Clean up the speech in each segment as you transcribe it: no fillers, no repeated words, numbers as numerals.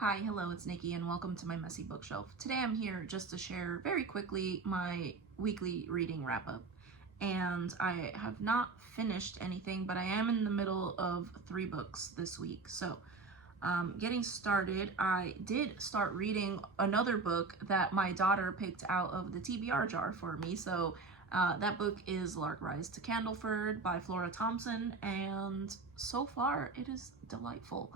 Hi, hello, it's Nikki and welcome to my messy bookshelf. Today I'm here just to share very quickly my weekly reading wrap-up. And I have not finished anything, but I am in the middle of 3 books this week. So getting started, I did start reading another book that my daughter picked out of the TBR jar for me. So that book is Lark Rise to Candleford by Flora Thompson, and so far it is delightful.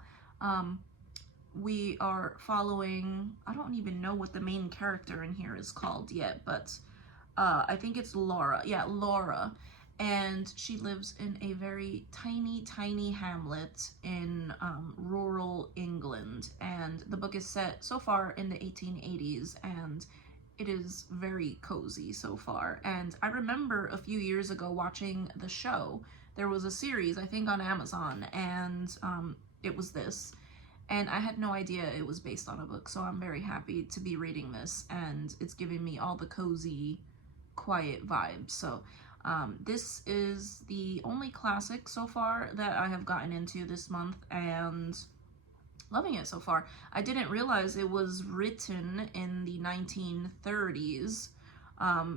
We are following, I don't even know what the main character in here is called yet, but I think it's Laura. Yeah, Laura. And she lives in a very tiny hamlet in rural England. And the book is set so far in the 1880s, and it is very cozy so far. And I remember a few years ago watching the show. There was a series, I think on Amazon, and it was this. And I had no idea it was based on a book, so I'm very happy to be reading this, and it's giving me all the cozy, quiet vibes. So this is the only classic so far that I have gotten into this month, and loving it so far. I didn't realize it was written in the 1930s,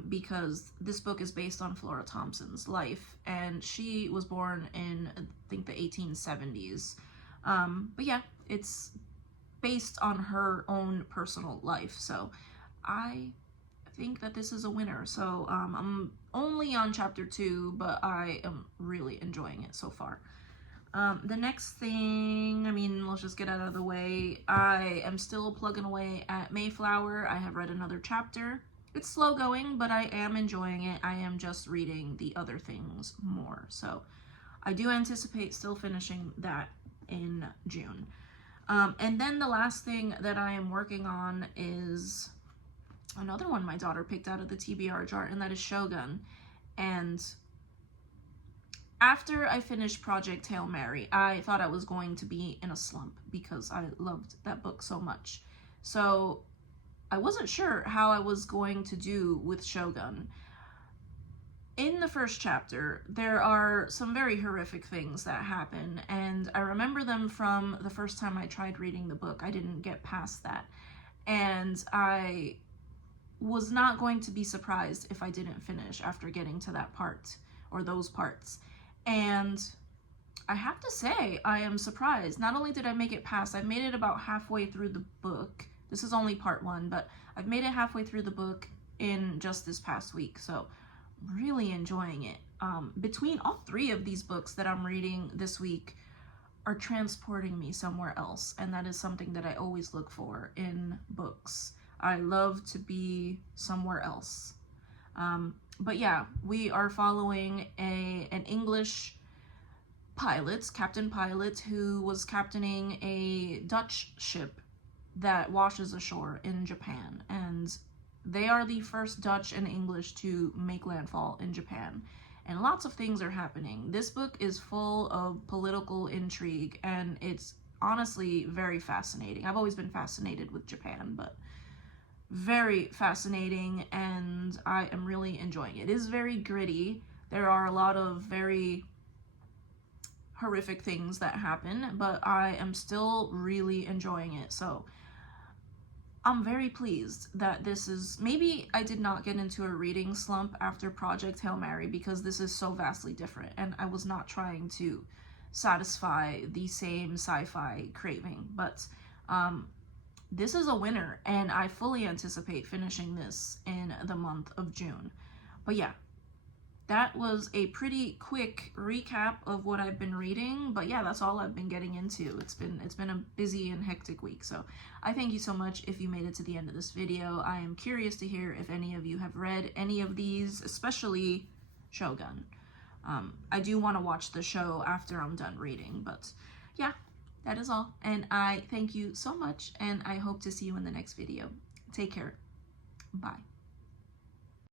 because this book is based on Flora Thompson's life, and she was born in, I think, the 1870s. But yeah, it's based on her own personal life, so I think that this is a winner. So I'm only on chapter 2, but I am really enjoying it so far. The next thing, let's just get out of the way. I am still plugging away at Mayflower. I have read another chapter. It's slow going, but I am enjoying it. I am just reading the other things more, so I do anticipate still finishing that in June. And then the last thing that I am working on is another one my daughter picked out of the TBR jar, and that is Shogun. And after I finished Project Hail Mary, I thought I was going to be in a slump because I loved that book so much. So I wasn't sure how I was going to do with Shogun. In the first chapter, there are some very horrific things that happen, and I remember them from the first time I tried reading the book. I didn't get past that, and I was not going to be surprised if I didn't finish after getting to that part, or those parts. And I have to say, I am surprised. Not only did I make it past, I've made it about halfway through the book. This is only part 1, but I've made it halfway through the book in just this past week, so really enjoying it. Between all 3 of these books that I'm reading this week are transporting me somewhere else, and that is something that I always look for in books. I love to be somewhere else. But yeah, we are following an English pilot, Captain Pilot, who was captaining a Dutch ship that washes ashore in Japan, and they are the first Dutch and English to make landfall in Japan, and lots of things are happening. This book is full of political intrigue, and it's honestly very fascinating. I've always been fascinated with Japan, but very fascinating, and I am really enjoying it. It is very gritty. There are a lot of very horrific things that happen, but I am still really enjoying it. So I'm very pleased that this is, maybe I did not get into a reading slump after Project Hail Mary because this is so vastly different, and I was not trying to satisfy the same sci-fi craving, but this is a winner, and I fully anticipate finishing this in the month of June. But yeah, that was a pretty quick recap of what I've been reading, but yeah, that's all I've been getting into. It's been a busy and hectic week, so I thank you so much if you made it to the end of this video. I am curious to hear if any of you have read any of these, especially Shogun. I do want to watch the show after I'm done reading, but yeah, that is all, and I thank you so much, and I hope to see you in the next video. Take care. Bye.